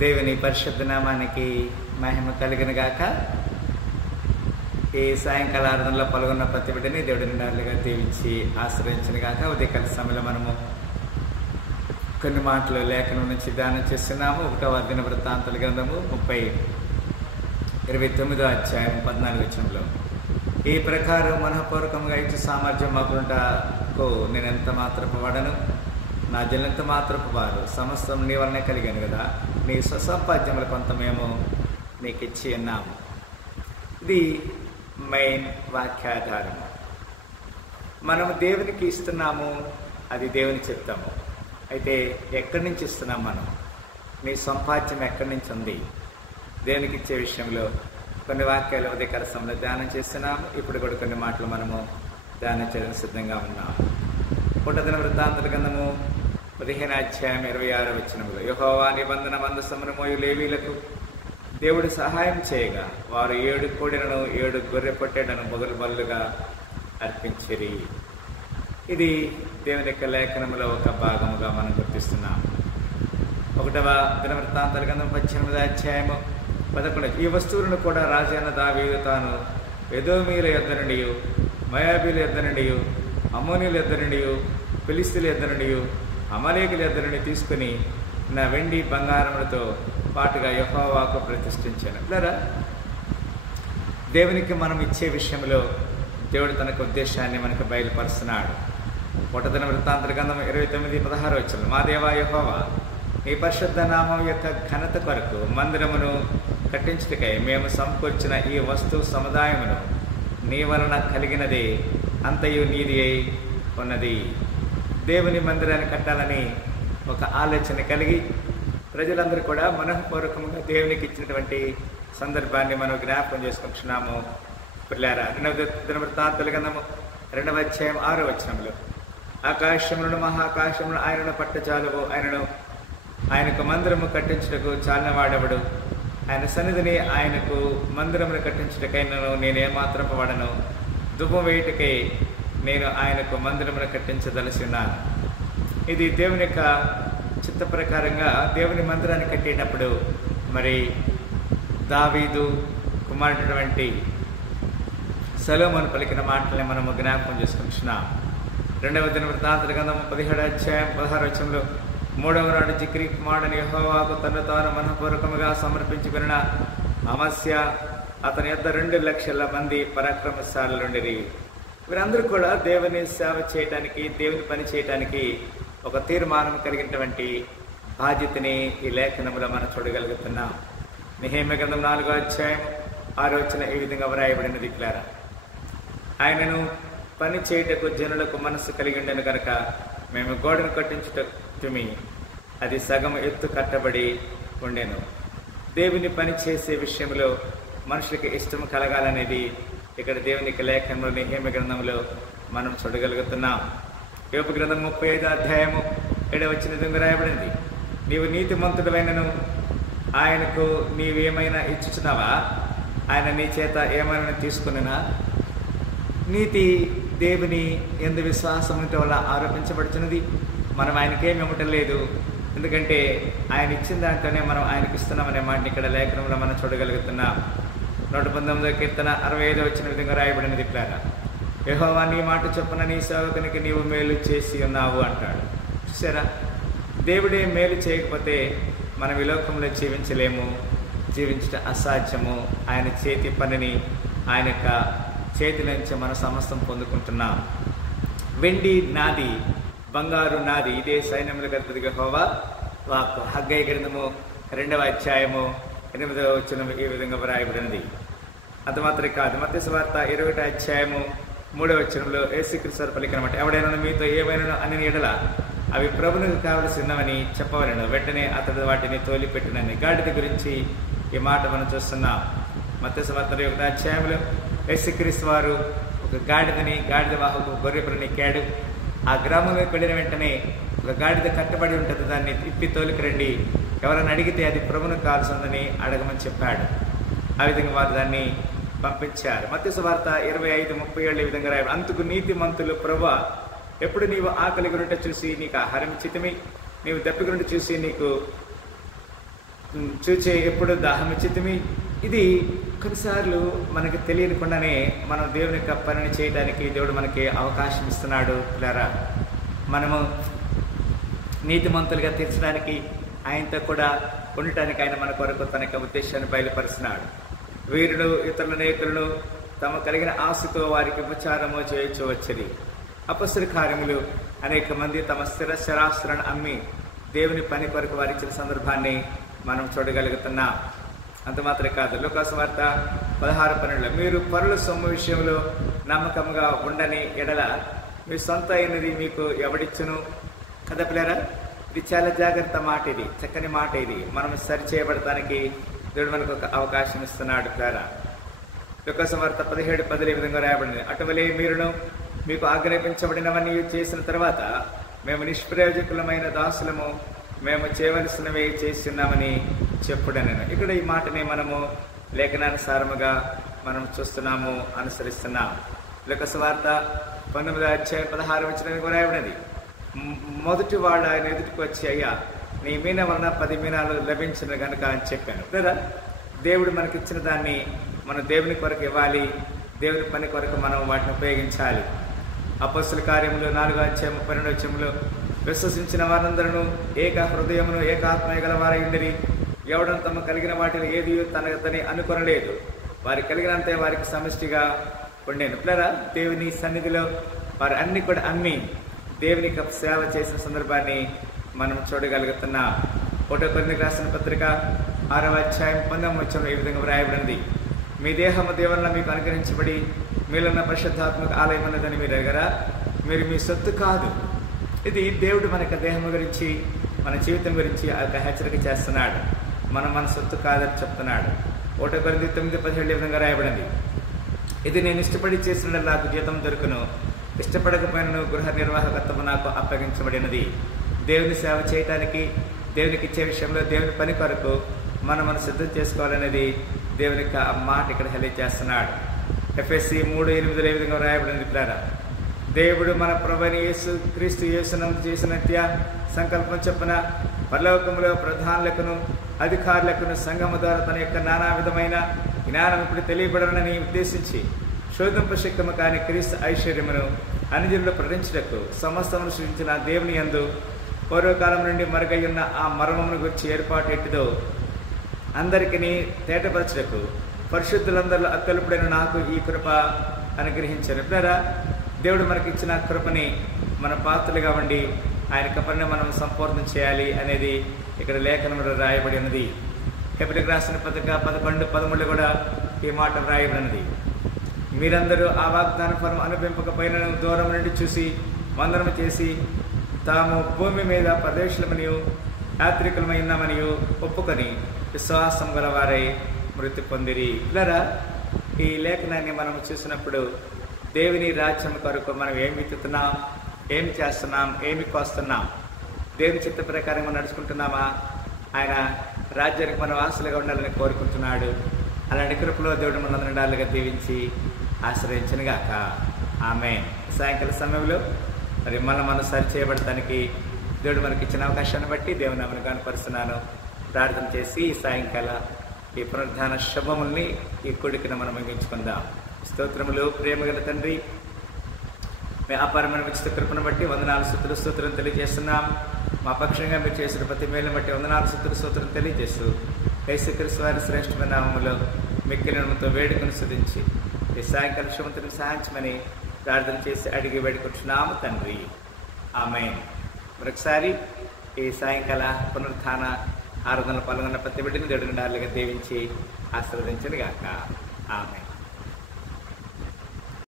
దేవుని పరిశుద్ధ నామానికి మహిమ కలిగిన గాక. ఈ సాయంకాల ఆరాధనలో పాల్గొన్న ప్రతి బిడ్డని దేవుడిని నిండాలుగా దీవించి ఆశ్రయించిన గాక. ఉదయకాల సమయంలో మనము కొన్ని మాటలు లేఖనం నుంచి ధ్యానం చేస్తున్నాము. 1వ దినవృత్తాంతాల గ్రంథము 29వ అధ్యాయం 14వ వచనంలో, ఈ ప్రకారం మనఃపూర్వకంగా ఇచ్చే సామర్థ్యం మాకుంటకు నేను ఎంత మాత్రపు వాడను, నా జనులెంత మాత్రపు వారు, సమస్తం నీ వలనే కలిగాను కదా, నీ స్వసంపాద్యములు కొంత మేము నీకు ఇచ్చి ఉన్నాము. ఇది మెయిన్ వాక్యాధారము. మనము దేవునికి ఇస్తున్నాము, అది దేవుని చెప్తాము. అయితే ఎక్కడి నుంచి ఇస్తున్నాం మనం? నీ సంపాద్యం ఎక్కడి నుంచి ఉంది? దేవునికి ఇచ్చే విషయంలో కొన్ని వాక్యాలు ఉదయకాల సమయంలో ధ్యానం చేస్తున్నాము. ఇప్పుడు కూడా కొన్ని మాటలు మనము ధ్యానం చేయడానికి సిద్ధంగా ఉన్నాము. 1వ దినవృత్తాంతాల గ్రంథము 15వ అధ్యాయం 26వ వచనంలో, యెహోవా నిబంధన మందసమును మోయు లేవీలకు దేవుడు సహాయం చేయగా వారు 7 కోడెలను 7 గొర్రె పొట్టేళ్లను మొదలు బలుగా అర్పించిరి. ఇది దేవుని యొక్క లేఖనంలో ఒక భాగముగా మనం గుర్తిస్తున్నాం. 1వ దినవృత్తాంతాల గ్రంథం 18వ అధ్యాయము 11, ఈ వస్తువులను కూడా రాజైన దావీదు తాను ఎదోమీయుల యొద్ద నుండి, మోయాబీయుల యొద్ద నుండి, అమ్మోనీయుల యొద్ద నుండి, ఫిలిష్తీయుల యొద్ద నుండి, అమలేకుల యొద్ద నుండి తీసుకుని నా వెండి బంగారములతో పాటుగా యెహోవాకు ప్రతిష్ఠించాను. ఇలా దేవునికి మనం ఇచ్చే విషయంలో దేవుడు తనకు ఉద్దేశాన్ని మనకు బయలుపరుస్తున్నాడు. 1వ దినవృత్తాంతాల గ్రంథం 29:16 వచనం, మా దేవా యెహోవా, నీ పరిశుద్ధ నామం యొక్క ఘనత కొరకు మందిరమును కట్టించుటకై మేము సమకూర్చిన ఈ వస్తు సముదాయమును నీ వలన కలిగినదే అంతయు నీది అయి ఉన్నది. దేవుని మందిరాన్ని కట్టాలని ఒక ఆలోచన కలిగి ప్రజలందరూ కూడా మనఃపూర్వకంగా దేవునికి ఇచ్చినటువంటి సందర్భాన్ని మనం జ్ఞాపకం చేసుకుంటున్నాము. పిల్లారా, 2వ దినవృత్తాంతాల గ్రంథము 2వ అధ్యాయం 6వ వచనంలో, ఆకాశములను మహాకాశములను ఆయనను పట్టజాలవు, ఆయనకు మందిరము కట్టించుటకు చాలిన వాడెవడు, ఆయన సన్నిధిని ఆయనకు మందిరమును కట్టించుటకైనను నేనేమాత్రం వాడను, ధూపం వేయుటకై నేను ఆయనకు మందిరమును కట్టించదలసి ఉన్నాను. ఇది దేవుని యొక్క చిత్త ప్రకారంగా దేవుని మందిరాన్ని కట్టేటప్పుడు మరి దావీదు కుమారుడైనటువంటి సొలొమోను పలికిన మాటల్ని మనము జ్ఞాపకం చేసుకుంటున్నాం. 2వ దినవృత్తాంతాల గ్రంథం 17వ అధ్యాయం 16వ వచనంలో, 3వ నాడు జిక్రీ కుమారుడైన యెహోవాకు తను తాను మనఃపూర్వకముగా సమర్పించుకున్న అమస్య అతని యొద్ద 2 లక్షల మంది పరాక్రమశాలుండిరి. వీరందరూ కూడా దేవుని సేవ చేయడానికి, దేవుని పని చేయడానికి ఒక తీర్మానం కలిగినటువంటి బాధ్యతని ఈ లేఖనంలో మనం చూడగలుగుతున్నాం. నెహెమ్యా గ్రంథం 4వ అధ్యాయం 6వ వచనం ఈ విధంగా వ్రాయబడినది, క్లారా, ఆయనను పని చేయుటకు జనులకు మనస్సు కలిగి ఉండను కనుక మేము గోడను కట్టించుటమి, అది సగం ఎత్తు కట్టబడి ఉండెను. దేవుని పని చేసే విషయంలో మనుషులకి ఇష్టం కలగాలనేది ఇక్కడ దేవుని లేఖనంలో నెహెమ్యా గ్రంథంలో మనం చూడగలుగుతున్నాం. యోబు గ్రంథం 35వ అధ్యాయము 7వ వచనం రాయబడింది, నీవు నీతిమంతుడైనను ఆయనకు నీవేమైనా ఇచ్చుచున్నావా, ఆయన నీ చేత ఏమైనా తీసుకున్నా. నీతి దేవుని యందు విశ్వాసం ఉండటం వల్ల ఆరోపించబడుతున్నది. మనం ఆయనకేమి ఇవ్వటం లేదు, ఎందుకంటే ఆయన ఇచ్చిన దాంట్లోనే మనం ఆయనకి ఇస్తున్నామనే మాటని ఇక్కడ లేఖనంలో మనం చూడగలుగుతున్నాం. 119వ కీర్తన 65వ వచనం విధంగా రాయబడినది, ఇట్లాగా, యెహోవా నీ మాట చొప్పున నీ సేవకునికి నీవు మేలు చేసి ఉన్నావు అంటాడు. చూసారా, దేవుడే మేలు చేయకపోతే మనం ఈ లోకంలో జీవించలేము, జీవించడం అసాధ్యము. ఆయన చేతి పనిని, ఆయన యొక్క చేతి నుంచి మన సమస్తం పొందుకుంటున్నాం. వెండి నాది, బంగారు నాది, ఇదే సైన్యములకు అధిపతి యెహోవా వాక్కు. హగ్గయి గ్రంథము 2వ అధ్యాయము 8వ వచనం ఈ విధంగా వ్రాయబడినది. అది మాత్రమే కాదు, మత్తయి సువార్త 20వ అధ్యాయము 3వ వచనంలో యేసుక్రీస్తు పలికిన మాట, ఎవడైనా మీతో ఏమైనా అని ఎడల అవి ప్రభువునికి కావలసినవని చెప్పవలను, వెంటనే అతడు వాటిని తోలిపెట్టినని. గాడిద గురించి ఈ మాట మనం చూస్తున్నాం. మత్తయి సువార్త 1వ అధ్యాయంలో యేసుక్రీస్తు వారు ఒక గాడిద వాహకు గొర్రెపురని ఎక్కాడు. ఆ గ్రామంలోకి వెళ్ళిన వెంటనే ఒక గాడిద కట్టబడి ఉంటుంది, దాన్ని తిప్పి తోలికి రండి, ఎవరైనా అడిగితే అది ప్రభువునికి కావాల్సిందని అడగమని చెప్పాడు. ఆ విధంగా వారు దాన్ని పంపించారు. మత్తయి సువార్త 25:37 ఈ విధంగా రాయబడి, అందుకు నీతిమంతులు, ప్రభువా, ఎప్పుడు నీవు ఆకలి గురుంట చూసి నీకు ఆహారం ఇచ్చితిమి, నీవు దప్పిగురుంట చూసి నీకు చూచే ఎప్పుడు దాహం ఇచ్చితిమి. ఇది కొన్నిసార్లు మనకి తెలియకుండానే మనం దేవుని యొక్క పనిని చేయడానికి దేవుడు మనకి అవకాశం ఇస్తున్నాడు పిల్లరా. మనము నీతిమంతులుగా తీర్చడానికి, ఆయనతో కూడా ఉండటానికి ఆయన మన కొరకు తన యొక్క ఉద్దేశాన్ని బయలుపరుస్తున్నాడు. వీరులు ఇతరుల నాయకులను తమ కలిగిన ఆశతో వారికి ఉపచారము చేయొచ్చు వచ్చి అపొస్తలుల కార్యములు అనేక మంది తమ స్థిర శరాస్తులను అమ్మి దేవుని పని కొరకు వారు ఇచ్చిన సందర్భాన్ని మనం చూడగలుగుతున్నాం. అంత మాత్రమే కాదు, లూకాసు వార్త 16:12 మీరు పరుల సొమ్ము విషయంలో నమ్మకంగా ఉండని ఎడల మీ సొంత అయినది మీకు ఎవడిచ్చును కదా పిల్లరా. ఇది చాలా జాగ్రత్త మాట, ఇది చక్కని మాట. ఇది మనం సరి చేయబడటానికి దేవుడు మనకు ఒక అవకాశం ఇస్తున్నాడు పిల్లరా. లూకాసు వార్త 17:10 ఈ విధంగా రాయబడింది, అటువలే మీరును మీకు ఆజ్ఞాపించబడినవన్నీ చేసిన తర్వాత మేము నిష్ప్రయోజకులమైన దాసులము, మేము చేయవలసినవి చేస్తున్నామని చెప్పుడనను. ఇక్కడ ఈ మాటని మనము లేఖనానుసారముగా మనం చూస్తున్నాము, అనుసరిస్తున్నాం. లూకాసు వార్త 19:16 రాయబడినది, మొదటి వాడు ఆయన ఎదుటికి వచ్చి, అయ్యా నీ మీన వలన 10 మీనాలు లభించిన కనుక అని చెప్పాను కదా. దేవుడు మనకిచ్చిన దాన్ని మనం దేవుని కొరకు ఇవ్వాలి, దేవుని పని కొరకు మనం వాటిని ఉపయోగించాలి. అపొస్తలుల కార్యములు 4:32 విశ్వసించిన వారందరూ ఏక హృదయమును ఏకాత్మయ గలవారై ఉండిరి. ఎవడను తమ కలిగిన వాటిలో ఏది తనని అనుకొనలేదు, వారి కలిగినంతే వారికి సమష్టిగా ఉండేను. పిల్లరా, దేవుని సన్నిధిలో వారు అన్ని కూడా అమ్మి దేవునికి సేవ చేసిన సందర్భాన్ని మనం చూడగలుగుతున్నాం. 1 కొరింథీయులకు రాసిన పత్రిక 6:19 ఈ విధంగా వ్రాయబడింది, మీ దేహము దేవుని మీకు అనుగ్రహించబడి మీలున్న పరిశుద్ధాత్మక ఆలయం ఉన్నదని మీరు ఎరగరా, మీరు మీ సొత్తు కాదు. ఇది దేవుడు మన యొక్క దేహం గురించి, మన జీవితం గురించి ఒక హెచ్చరిక చేస్తున్నాడు. మనం మన సొత్తు కాదని చెప్తున్నాడు. 1 కొరింథీయులు 9:17 ఈ విధంగా రాయబడింది, ఇది నేను ఇష్టపడి చేసిన నాకు జీతం దొరుకును, ఇష్టపడకపోయినను గృహ నిర్వాహకత్వము నాకు అప్పగించబడినది. దేవుని సేవ చేయడానికి, దేవునికి ఇచ్చే విషయంలో దేవుని పని కొరకు మనం సిద్ధం చేసుకోవాలనేది దేవుని యొక్క మాట ఇక్కడ తెలియజేస్తున్నాడు. ఎఫెసీ 3:8 ఈ విధంగా రాయబడింది, పిల్లరా, దేవుడు మన ప్రభువైన క్రీస్తు యేసునందు చేసినట్టు సంకల్పం చొప్పున పరలోకములో ప్రధానులకును అధికారులకును సంఘము ద్వారా తన యొక్క నానా విధమైన జ్ఞానం ఇప్పుడు తెలియబడనని ఉద్దేశించి శోధింప శక్తము కాని క్రీస్తు ఐశ్వర్యమును అన్యజనులు ప్రకటించుటకు సమస్తమును సృష్టించిన దేవుని యందు పూర్వకాలం నుండి మరుగయ్యున్న ఆ మర్మమును గురించి ఏర్పాటు ఎట్టిదో అందరికీ తేటపరచుటకు పరిశుద్ధులందరిలో అత్యల్పుడైన నాకు ఈ కృప అనుగ్రహించారు. పిల్లరా, దేవుడు మనకిచ్చిన కృపని మన పాత్రలుగా ఉండి ఆయన కృపని మనం సంపూర్ణం చేయాలి అనేది ఇక్కడ లేఖనంలో రాయబడి ఉన్నది. హెబ్రీయులకు రాసిన పత్రిక 11:13 కూడా ఈ మాట రాయబడినది, మీరందరూ ఆ వాగ్దాన ఫలం అనుభవింపకపోయినను దూరం నుండి చూసి వందనము చేసి తాము భూమి మీద ప్రదేశులమనియు యాత్రికులమైనామనియు ఒప్పుకొని విశ్వాసం గలవారై మృతి పొందిరి. పిల్లరా, ఈ లేఖనాన్ని మనం చూసినప్పుడు దేవుని రాజ్యం కొరకు మనం ఏమి వెతుకుతున్నాం, ఏమి చేస్తున్నాం, ఏమి కోస్తున్నాం, దేవుని చిత్త ప్రకారం మనం నడుచుకుంటున్నామా, ఆయన రాజ్యానికి మనం ఆశలుగా ఉండాలని కోరుకుంటున్నాడు. అలాంటి కృపలో దేవుడు మన నిండాలుగా దీవించి ఆశ్రయించనుగాక. ఆమేన్. సాయంకాల సమయంలో మరి మనం సరి చేయబడటానికి దేవుడు మనకి ఇచ్చిన అవకాశాన్ని బట్టి దేవుని నామమున కనపరుస్తున్నాను. ప్రార్థన చేసి ఈ సాయంకాల ఈ పునరుద్ధాన శుభముల్ని ఈ కొడుకును మనం ముగించుకుందాం. స్తోత్రములు. ప్రేమగల తండ్రి, మీ అపారమైన ఉచిత కృపను బట్టి వందనాలు స్తుతులు తెలియజేస్తున్నాం. మా పక్షంగా మీరు చేసిన ప్రతి మేలును బట్టి వందనాలు స్తుతులు తెలియజేస్తూ యేసుక్రీస్తు వారి శ్రేష్టమైన నామములో మిక్కిలి నమ్మకంతో వేడుకను స్తుతించి ఈ సాయంకాల శుభమును సహాయించమని ప్రార్థన చేసి అడిగి వేడుకుంటున్నాము తండ్రి. ఆమేన్. మరొకసారి ఈ సాయంకాల పునరుత్థాన ఆరాధనలో పాల్గొన్న ప్రతి బిడ్డని దేవుడి నిండాలుగా దీవించి ఆశీర్వదించను గాక. ఆమేన్.